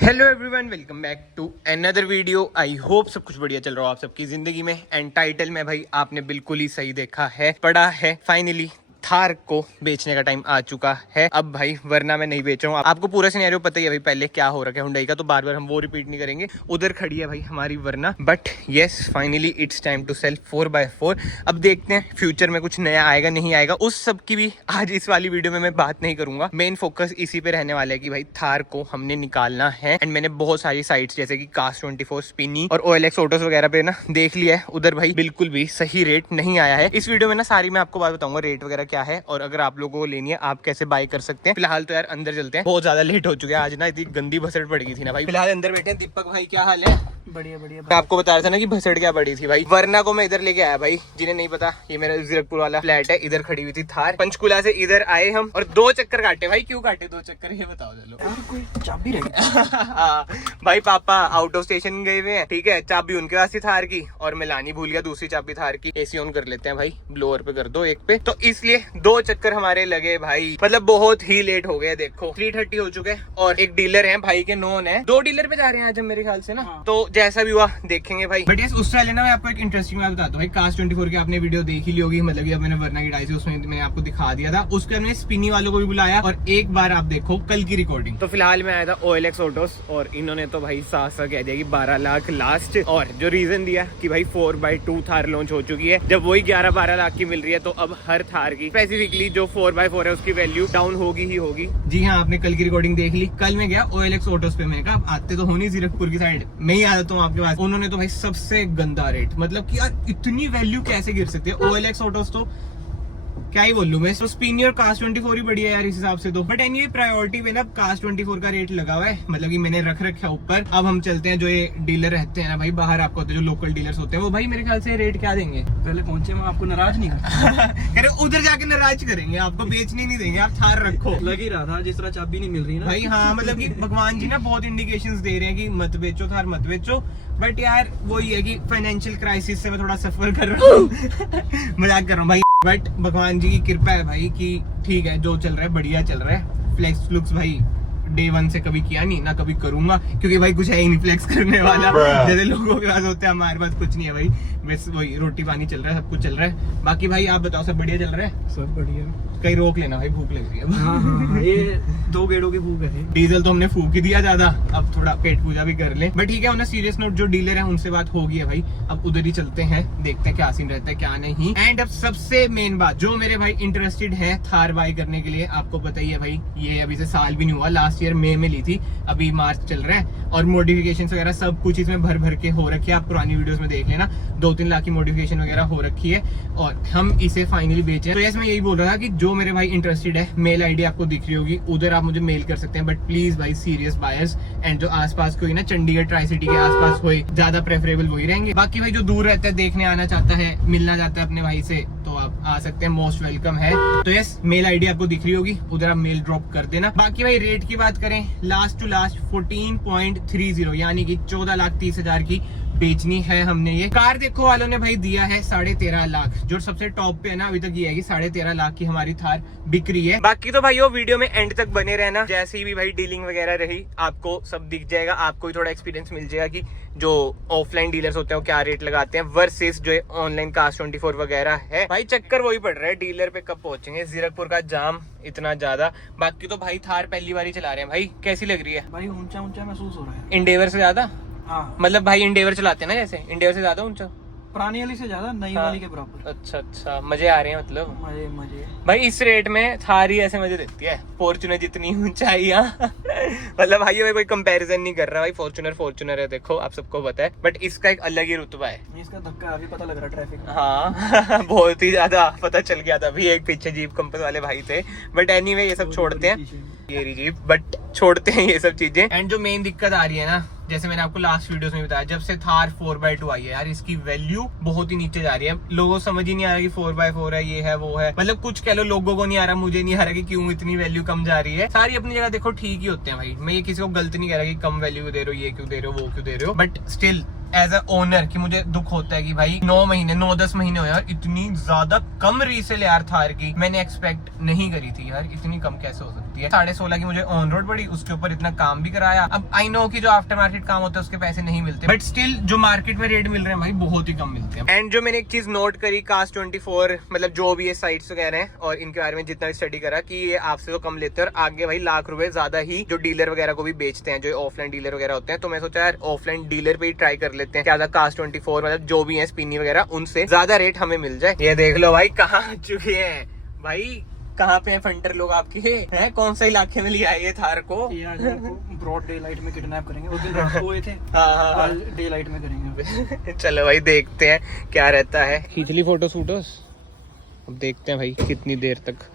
Hello everyone, welcome back to another video. I hope सब कुछ बढ़िया चल रहा हो आप सबकी जिंदगी में। एंड टाइटल में भाई आपने बिल्कुल ही सही देखा है, पढ़ा है। फाइनली थार को बेचने का टाइम आ चुका है अब भाई, वरना मैं नहीं बेच रहा हूँ। आपको पूरा सिनेरियो पता ही है भाई पहले क्या हो रखा है हुंडई का, तो बार बार हम वो रिपीट नहीं करेंगे। उधर खड़ी है भाई हमारी वरना, but yes finally it's time to sell 4x4। अब देखते हैं फ्यूचर में कुछ नया आएगा नहीं आएगा, उस सब की भी आज इस वाली वीडियो में मैं बात नहीं करूंगा। मेन फोकस इसी पे रहने वाला है कि भाई थार को हमने निकालना है। एंड मैंने बहुत सारी साइट्स जैसे कि Cars24, स्पिनी और OLX ऑटोस वगैरह पे ना देख लिया है। उधर भाई बिल्कुल भी सही रेट नहीं आया है। इस वीडियो में ना सारी मैं आपको बात बताऊंगा, रेट वगैरह क्या है और अगर आप लोगों को लेनी है आप कैसे बाय कर सकते हैं। फिलहाल तो यार अंदर चलते हैं, बहुत ज्यादा लेट हो चुके हैं। आज ना इतनी गंदी भसड़ पड़ गई थी ना भाई। फिलहाल अंदर बैठे हैं। दीपक भाई क्या हाल है? बढ़िया बढ़िया। मैं आपको बता रहा था ना कि भसड़ क्या पड़ी थी भाई। वरना को मैं इधर लेके आया भाई। जिन्हें नहीं पता, ये मेरा जीरकपुर वाला फ्लैट है, इधर खड़ी हुई थी थार। पंचकुला से इधर आए हम और 2 चक्कर काटे भाई। क्यों काटे 2 चक्कर, ये बताओ चलो। यार कोई चाबी रही भाई पापा आउट ऑफ स्टेशन गए हुए हैं, ठीक है। चाबी उनके पास थी थार की और मैं लानी भूल गया दूसरी चाबी थार की। एसी ऑन कर लेते हैं भाई, ब्लोअर पे कर दो एक पे, तो इसलिए 2 चक्कर हमारे लगे भाई। मतलब बहुत ही लेट हो गए। देखो 3:30 हो चुके हैं और एक डीलर है भाई के नोन है। 2 डीलर पे जा रहे हैं आज हम मेरे ख्याल से ना। तो जैसा भी हुआ देखेंगे भाई। बट यस उससे पहले ना मैं आपको एक इंटरेस्टिंग बात बताता हूँ भाई। Cars24 की आपने वीडियो देख ही ली होगी, मतलब कि अब मैंने वरना की डाई थी उसमें मैंने आपको दिखा दिया था। उसके हमने स्पिनी वालों को भी बुलाया और एक बार आप देखो कल की रिकॉर्डिंग। तो फिलहाल मैं आया था OLX ऑटोस और इन्होंने तो भाई साफ साफ कह दिया कि 12 लाख लास्ट। और जो रीजन दिया कि भाई 4x2 थार लॉन्च हो चुकी है, जब वही 11-12 लाख की मिल रही है तो अब हर थार की स्पेसिफिकली जो 4x4 है उसकी वैल्यू डाउन होगी ही होगी। जी हाँ, आपने कल की रिकॉर्डिंग देख ली। कल मैं गया OLX ऑटोस पे, मैंने कहा आते तो हो नहीं जीरकपुर की साइड, मैं ही आ जाता हूँ आपके पास। उन्होंने तो भाई सबसे गंदा रेट, मतलब कि यार इतनी वैल्यू कैसे गिर सकती है। OLX ऑटोस तो क्या ही बोलूं मैं। तो स्पिनी और Cars24 ही बढ़िया यार इस हिसाब से तो। बट एनीवे प्रायोरिटी में ना Cars24 का रेट लगा हुआ है, मतलब कि मैंने रख रखा ऊपर। अब हम चलते हैं जो ये डीलर रहते हैं ना भाई बाहर, आपको होते हैं जो लोकल डीलर्स होते हैं, वो भाई मेरे ख्याल से रेट क्या देंगे। पहले पहुंचे मैं आपको नाराज नहीं अरे उधर जाके नाराज करेंगे, आपको बेचने नहीं देंगे, आप थार रखो। लग ही रहा था जिस तरह चाबी नहीं मिल रही ना भाई। हाँ मतलब कि भगवान जी ना बहुत इंडिकेशंस दे रहे हैं कि मत बेचो थार, मत बेचो। बट यार वही है कि फाइनेंशियल क्राइसिस से मैं थोड़ा सफर कर रहा हूँ। मजाक कर रहा हूँ भाई। बट भगवान जी की कृपा है भाई कि ठीक है, जो चल रहा है बढ़िया चल रहा है। फ्लेक्स लुक्स भाई डे 1 से कभी किया नहीं ना कभी करूंगा, क्योंकि भाई कुछ है ही नहीं फ्लेक्स करने वाला। जैसे लोगों के पास होते हैं, हमारे पास कुछ नहीं है भाई। बस वही रोटी पानी चल रहा है, सब कुछ चल रहा है। बाकी भाई आप बताओ, सब बढ़िया चल रहा है? सब बढ़िया। कहीं रोक लेना भाई, भूख लग रही है। हाँ, ये 2 गेड़ों की भूख है। डीजल तो हमने फूक ही दिया ज्यादा, अब थोड़ा पेट पूजा भी कर ले। बट ठीक है, उन्हें सीरियस नोट जो डीलर है उनसे बात हो गई है भाई। अब उधर ही चलते हैं, देखते हैं क्या सीन रहता है क्या नहीं। एंड अब सबसे मेन बात, जो मेरे भाई इंटरेस्टेड है थार बाई करने के लिए, आपको पता ही है भाई ये अभी से साल भी नहीं हुआ, लास्ट ईयर मई में ली थी, अभी मार्च चल रहा है। और मॉडिफिकेशन वगैरह सब कुछ इसमें भर भर के हो रखी है, आप पुरानी वीडियोस में देख लेना। 2-3 लाख की मॉडिफिकेशन वगैरह हो रखी है और हम इसे फाइनली बेचे। तो यस मैं यही बोल रहा था कि जो मेरे भाई इंटरेस्टेड है, मेल आईडी आपको दिख रही होगी, उधर आप मुझे मेल कर सकते हैं। बट प्लीज भाई सीरियस बायर्स एंड जो आसपास कोई ना चंडीगढ़ ट्राई सिटी के आसपास कोई ज्यादा प्रेफरेबल वही रहेंगे। बाकी भाई जो दूर रहता है, देखने आना चाहता है, मिलना चाहता है अपने भाई से, तो आप आ सकते हैं, मोस्ट वेलकम है। तो यस मेल आईडी आपको दिख रही होगी, उधर आप मेल ड्रॉप कर देना। बाकी भाई रेट की बात करें, लास्ट टू लास्ट 14.30 यानी कि 14,30,000 की बेचनी है हमने। ये कार देखो वालों ने भाई दिया है 13.5 लाख, जो सबसे टॉप पे है ना अभी तक ये है कि 13.5 लाख की हमारी थार बिक रही है। बाकी तो भाई वो वीडियो में एंड तक बने रहना, जैसे ही भी भाई डीलिंग वगैरह रही आपको सब दिख जाएगा। आपको भी थोड़ा एक्सपीरियंस मिल जाएगा कि जो ऑफलाइन डीलर्स होते हैं वो क्या रेट लगाते हैं वर्सेस जो ऑनलाइन Cars24 वगैरह है। भाई चक्कर वही पड़ रहा है, डीलर पे कब पहुंचेंगे, जीरकपुर का जाम इतना ज्यादा। बाकी तो भाई थार पहली बार ही चला रहे हैं भाई, कैसी लग रही है? भाई ऊंचा ऊंचा महसूस हो रहा है। इंडेवर से ज्यादा? हाँ मतलब भाई इंडेवर चलाते हैं ना, जैसे इंडेवर से ज्यादा ऊंचा, पुरानी वाली से ज्यादा नई हाँ। वाली के बराबर। अच्छा अच्छा, मजे आ रहे हैं मतलब। मजे मजे भाई इस रेट में थार ही ऐसे मजे देती है, फॉर्च्यूनर जितनी ऊंचाई। मतलब भाई ये कोई कंपैरिजन नहीं कर रहा भाई, फॉर्च्यूनर है देखो, आप सबको पता है। बट इसका एक अलग ही रुतबा है। इसका धक्का अभी पता लग रहा है ट्रैफिक में। हाँ बहुत ही ज्यादा पता चल गया था। अभी एक पीछे जीप कंपस वाले भाई थे। बट एनीवे ये सब छोड़ते हैं, ये जीप, बट छोड़ते हैं ये सब चीजें। एंड जो मेन दिक्कत आ रही है ना, जैसे मैंने आपको लास्ट वीडियोस में बताया, जब से थार 4x2 आई है यार, इसकी वैल्यू बहुत ही नीचे जा रही है। लोगों को समझ ही नहीं आ रहा कि 4x4 है, ये है वो है। मतलब कुछ कह लो, लोगों को नहीं आ रहा, मुझे नहीं आ रहा कि क्यों इतनी वैल्यू कम जा रही है। सारी अपनी जगह देखो ठीक ही होते हैं भाई, मैं ये किसी को गलत नहीं कह रहा कि कम वैल्यू दे रहे हो, ये क्यों दे रहे हो, वो क्यों दे रहे हो। But still as a owner कि मुझे दुख होता है कि भाई 9-10 महीने हो यार, इतनी ज्यादा कम रीसेल यार थार की मैंने एक्सपेक्ट नहीं करी थी यार। इतनी कम कैसे हो सकती है? 16.5 की मुझे ऑन रोड पड़ी, उसके ऊपर इतना काम भी कराया। अब आई नो कि जो आफ्टर मार्केट काम होता है उसके पैसे नहीं मिलते, बट स्टिल जो मार्केट में रेट मिल रहे हैं भाई बहुत ही कम मिलते हैं। एंड जो मैंने एक चीज नोट करी, Cars24 मतलब जो भी ये साइट्स वगैरह हैं और इनके बारे में जितना भी स्टडी करा कि ये आपसे तो कम लेते हैं और आगे भाई लाख रुपए ज्यादा ही जो डीलर वगैरह को भी बेचते हैं, जो ऑफलाइन डीलर वगैरह होते हैं। तो मैं सोचा यार ऑफलाइन डीलर पे ही ट्राई कर लेते हैं, क्या Cars24 मतलब जो भी है स्पिनी वगैरह उनसे ज्यादा रेट हमें मिल जाए। ये देख लो भाई कहाँ आ चुके हैं भाई, कहाँ पे हैं फंटर लोग आपके हैं? कौन सा इलाके में लिया है ये थार को? ये आज ब्रॉड डे लाइट में किडनैप करेंगे। उस दिन रात को हुए थे, हाँ। आज डे लाइट में करेंगे। चलो भाई देखते हैं क्या रहता है। खींच ली फोटो सूटोस, अब देखते हैं भाई कितनी देर तक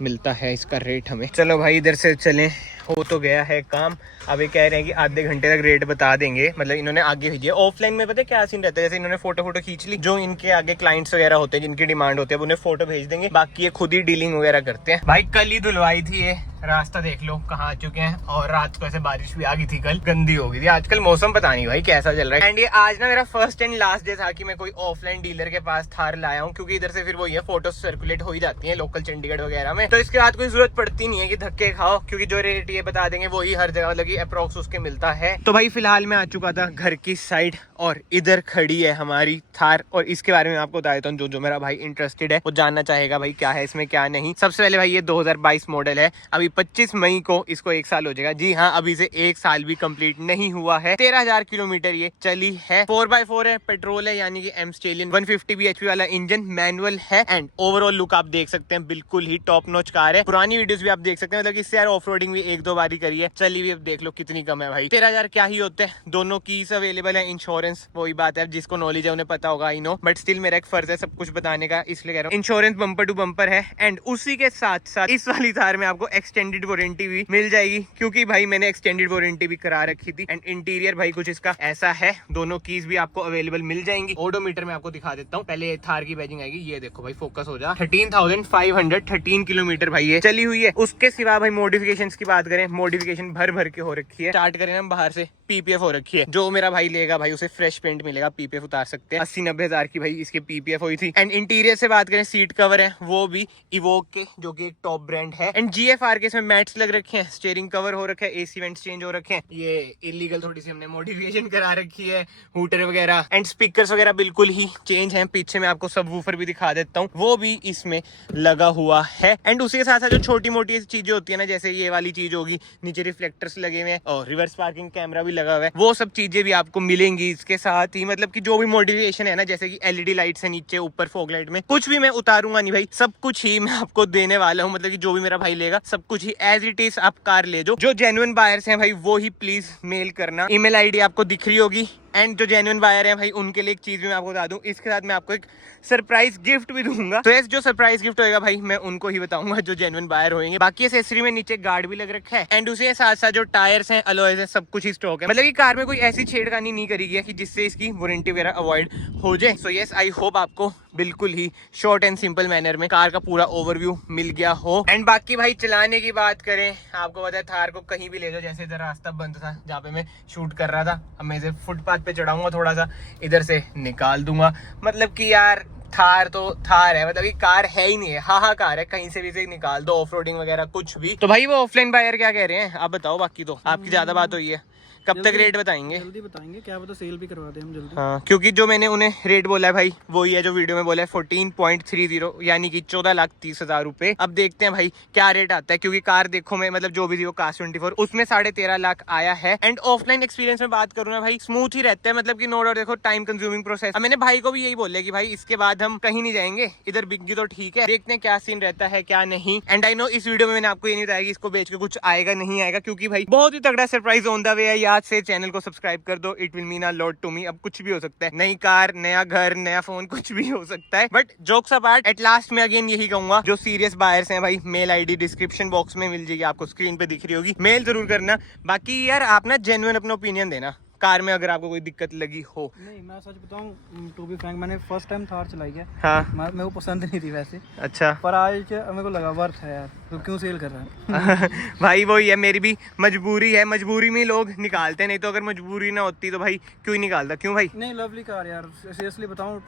मिलता है इसका रेट हमें। चलो भाई इधर से चलें, हो तो गया है काम। अब ये कह रहे हैं कि आधे घंटे तक रेट बता देंगे, मतलब इन्होंने आगे भेजिए। ऑफलाइन में पता है क्या सीन रहता है, जैसे इन्होंने फोटो खींच ली, जो इनके आगे क्लाइंट्स वगैरह होते हैं जिनकी डिमांड होती है उन्हें फोटो भेज देंगे, बाकी ये खुद ही डीलिंग वगैरह करते हैं। भाई कल ही धुलवाई थी ये, रास्ता देख लो कहाँ आ चुके हैं। और रात को ऐसे बारिश भी आ गई थी, कल गंदी हो गई थी। आजकल मौसम पता नहीं भाई कैसा चल रहा है। एंड ये आज ना मेरा फर्स्ट एंड लास्ट डे था कि मैं कोई ऑफलाइन डीलर के पास थार लाया हूँ, क्योंकि इधर से फिर वो ये फोटो सर्कुलेट हो ही जाती है लोकल चंडीगढ़ वगैरह में, तो इसके बाद कोई जरूरत पड़ती नहीं है कि धक्के खाओ, क्योंकि जो रेट ये बता देंगे वही हर जगह मतलब अप्रोक्स उसके मिलता है। तो भाई फिलहाल मैं आ चुका था घर की साइड और इधर खड़ी है हमारी थार, और इसके बारे में आपको बता देता हूँ। जो मेरा भाई इंटरेस्टेड है वो जानना चाहेगा भाई क्या है इसमें क्या नहीं। सबसे पहले भाई ये 2022 मॉडल है, अभी 25 मई को इसको 1 साल हो जाएगा। जी हाँ, अभी से 1 साल भी कंप्लीट नहीं हुआ है। 13,000 किलोमीटर ये चली है। 4x4 है, पेट्रोल है यानी कि एम स्टेलियन, 150 bhp वाला इंजन, मैनुअल है। एंड ओवरऑल लुक आप देख सकते हैं, बिल्कुल ही टॉप नॉच कार है। पुरानी वीडियोस भी आप देख सकते हैं, मतलब इससे यार ऑफ रोडिंग भी 1-2 बार ही करी है, चली भी अब देख लो कितनी कम है भाई। 13,000 क्या ही होते हैं। दोनों कीज अवेलेबल है, इंश्योरेंस वही बात है, जिसको नॉलेज है उन्हें पता होगा, आई नो, बट स्टिल मेरा एक फर्ज है सब कुछ बताने का, इसलिए कह रहा हूँ। इंश्योरेंस बम्पर टू बम्पर है। एंड उसी के साथ साथ इस वाली थार में आपको एक्सटेंडेड वारंटी भी मिल जाएगी, क्योंकि भाई मैंने एक्सटेंडेड वारंटी भी करा रखी थी। एंड इंटीरियर भाई कुछ इसका ऐसा है, दोनों कीज भी आपको अवेलेबल मिल जाएंगी। ओडोमीटर में आपको दिखा देता हूँ, पहले थार की बैजिंग आएगी, ये देखो भाई, फोकस हो जा। 13,513 किलोमीटर भाई ये चली हुई है। उसके सिवा भाई मॉडिफिकेशन की बात करें, मॉडिफिकेशन भर के हो रखी है। स्टार्ट करें हम बाहर से, पीपीएफ हो रखी है। जो मेरा भाई लेगा भाई उसे फ्रेश पेंट मिलेगा, पीपीएफ उतार सकते हैं। 80-90 हजार की भाई इसके पीपीएफ हुई थी। एंड इंटीरियर से बात करें, सीट कवर है वो भी इवोक के, जो कि एक टॉप ब्रांड है। एंड जीएफआर के इसमें मैट्स लग रखे हैं, स्टीयरिंग कवर हो रखा है, एसी वेंट्स चेंज हो रखे हैं। ये इलीगल थोड़ी सी हमने मॉडिफिकेशन करा रखी है, हूटर वगैरह। एंड स्पीकर्स वगैरह बिल्कुल ही चेंज है। पीछे में आपको सबवूफर भी दिखा देता हूँ, वो भी इसमें लगा हुआ है। एंड उसी के साथ साथ जो छोटी मोटी चीजें होती है ना, जैसे ये वाली चीज होगी, नीचे रिफ्लेक्टर्स लगे हुए हैं और रिवर्स पार्किंग कैमरा भी लगा हुआ है, वो सब चीजें भी आपको मिलेंगी इसके साथ ही। मतलब कि जो भी मॉडिफिकेशन है ना, जैसे कि एलईडी लाइट्स है नीचे, ऊपर फॉग लाइट में, कुछ भी मैं उतारूंगा नहीं भाई, सब कुछ ही मैं आपको देने वाला हूँ। मतलब कि जो भी मेरा भाई लेगा सब कुछ ही एज इट इज आप कार ले जो जेन्युइन बायर्स हैं भाई वो ही प्लीज मेल करना। ईमेल आईडी आपको दिख रही होगी। एंड जो जेन्युइन बायर हैं भाई उनके लिए एक चीज भी मैं आपको बता दूं, इसके साथ मैं आपको एक सरप्राइज गिफ्ट भी दूंगा। तो जो सरप्राइज गिफ्ट होगा भाई मैं उनको ही बताऊंगा जो जेन्युइन बायर होंगे। बाकी एसेसरी में नीचे गार्ड भी लग रखा है। एंड उसी के साथ साथ जो टायर्स हैं, अलॉयज हैं, सब कुछ ही स्टॉक है। मतलब कि कार में कोई ऐसी छेड़खानी नहीं करी गई कि जिससे इसकी वारंटी वगैरह अवॉइड हो जाए। सो यस, आई होप आपको बिल्कुल ही शॉर्ट एंड सिंपल मैनर में कार का पूरा ओवरव्यू मिल गया हो। एंड बाकी भाई चलाने की बात करें, आपको पता है थार को कहीं भी ले जाओ, जैसे इधर रास्ता बंद था जहाँ पे मैं शूट कर रहा था, अब मैं इसे फुटपाथ पे चढ़ाऊंगा, थोड़ा सा इधर से निकाल दूंगा। मतलब कि यार थार तो थार है, मतलब ये कार है ही नहीं है, हाहाकार है, कहीं से भी से निकाल दो, ऑफ रोडिंग वगैरह कुछ भी। तो भाई वो ऑफलाइन बायर क्या कह रहे हैं आप बताओ, बाकी तो आपकी ज्यादा बात हुई है। कब तक रेट बताएंगे? जल्दी बताएंगे, क्या पता सेल भी करवा दें हम जल्दी। हाँ, क्योंकि जो मैंने उन्हें रेट बोला है भाई वही है जो वीडियो में बोला है, 14.30 यानी कि 14,30,000 रुपए। अब देखते हैं भाई क्या रेट आता है, क्योंकि कार देखो मैं, मतलब जो भी थी वो Cars24 उसमें 13.5 लाख आया है। एंड ऑफलाइन एक्सपीरियंस में बात करूँ ना भाई, स्मूथ ही रहता है, मतलब कि नो डाउट। देखो टाइम कंज्यूमिंग प्रोसेस, मैंने भाई को भी यही बोला कि भाई इसके बाद हम कहीं नहीं जाएंगे, इधर बिक गई तो ठीक है, देखते हैं क्या सीन रहता है क्या नहीं। एंड आई नो इस वीडियो में मैंने आपको ये नहीं बताया कि इसको बेच के कुछ आएगा नहीं आएगा, क्योंकि भाई बहुत ही तगड़ा सरप्राइज ऑन द वे है। याद से चैनल को सब्सक्राइब कर दो, it will mean a lot to me. अब कुछ भी हो सकता है, नई कार, नया घर, नया फोन, कुछ भी हो सकता है। But jokes apart, at last में अगेन यही कहूंगा, जो सीरियस बायर्स हैं भाई, मेल आईडी डिस्क्रिप्शन बॉक्स में मिल जाएगी, आपको स्क्रीन पे दिख रही होगी, मेल जरूर करना। बाकी यार आप ना जेन्युइन अपना ओपिनियन देना, कार में अगर आपको कोई दिक्कत लगी हो? नहीं, मैं सच बताऊं, टू बी फ्रैंक, मैंने फर्स्ट टाइम थार चलाई है। हाँ। मेरे को पसंद नहीं थी वैसे। अच्छा। पर आज मेरे को लगा वर्थ है यार, तो क्यों सेल कर रहा है। भाई वही है, मेरी भी मजबूरी है, मजबूरी में ही लोग निकालते, नहीं तो अगर मजबूरी ना होती तो भाई क्यों ही निकालता, क्यों भाई? नहीं, लवली कार यार, सीरियसली बताऊं,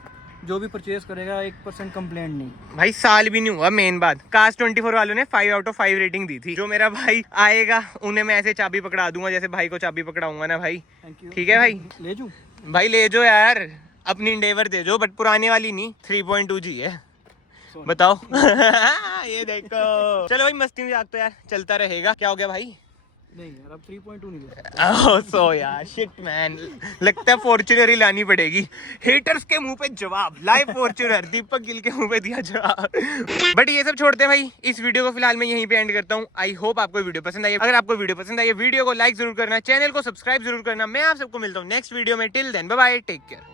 जो भी परचेज करेगा 1% कंप्लेंट नहीं भाई। साल भी नहीं हुआ, मेन बात। कास्ट 24 वालों ने 5 आउट ऑफ 5 रेटिंग दी थी। जो मेरा भाई आएगा उन्हें मैं ऐसे चाबी पकड़ा दूंगा जैसे भाई को चाबी पकड़ाऊंगा ना भाई। Thank you. ठीक है भाई? ले जूं? भाई ले जो यार, अपनी इंडेवर दे जो, बट पुराने वाली नहीं, 3.2G है। बताओ। ये देखो। चलो भाई, मस्ती मजाक तो यार चलता रहेगा। क्या हो गया भाई? नहीं यार, अब 3.2 नहीं ले। ओह सो यार, शिट मैन, लगता है फॉर्च्यूनर ही लानी पड़ेगी। हेटर्स के मुंह पे जवाब, लाइव फॉर्च्यूनर दीपक गिल के मुंह पे दिया जवाब। बट ये सब छोड़ते हैं भाई, इस वीडियो को फिलहाल मैं यहीं पे एंड करता हूँ। आई होप आपको वीडियो पसंद आई। अगर आपको वीडियो पसंद आई, वीडियो को लाइक जरूर करना, चैनल को सब्सक्राइब जरूर करना। मैं आप सबको मिलता हूँ नेक्स्ट वीडियो में। Till then bye bye, take care.